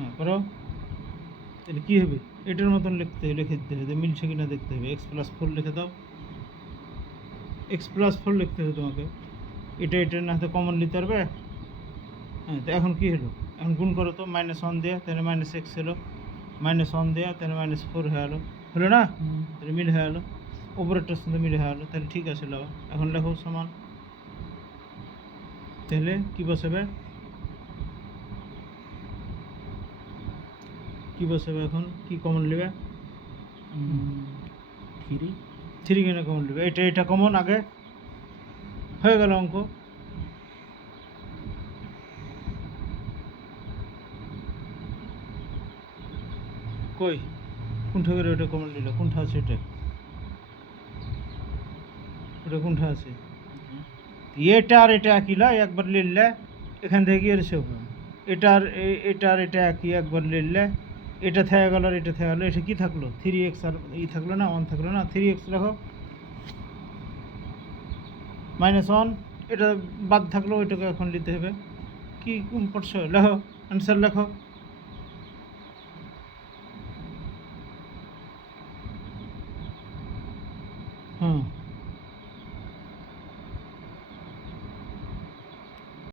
হ্যাঁ করো। তাহলে কী হবে, এটার মতন লিখে দিতে হবে, মিলছে কিনা দেখতে হবে। x+4 লিখে দাও, x+4 লিখতে হবে তোমাকে। এটার না হয়তো কমন নিতে পারবে। হ্যাঁ, তো এখন কী হলো, এখন গুণ করো তো, -1 দেওয়া তাহলে -x হলো, -1 দেওয়া তাহলে -4 হয়ে গেলো, হলো না? তাহলে মিল হয়ে গেলো, ওপরেরটার সঙ্গে মিল হয়ে গেলো, তাহলে ঠিক আছে। লাও এখন লেখো সমান, তাহলে কী বসাবে, এখন কি কমন নেবে? 3 কেন কমন নেবে? এটা কমন আগে হয়ে গেল অঙ্ক। কই কোনটা করে ওটা কমন নিল? কোনটা আছে এটা? ওটা কোনটা আছে? এটা আর এটা একই লা, একবার লিখলে এখান থেকে গিয়ে এসে এটা একই, একবার লিখলে এটা থেকে গেল আর এটা থেকে গেলো, এটা কি থাকলো? 3x আর থাকলো না, 1 থাকলো না। 3x লেখো, -1 এটা বাদ থাকলো, ওইটাকে এখন নিতে হবে। কি পড়ছো? লেখো, অ্যান্সার লেখো। হ্যাঁ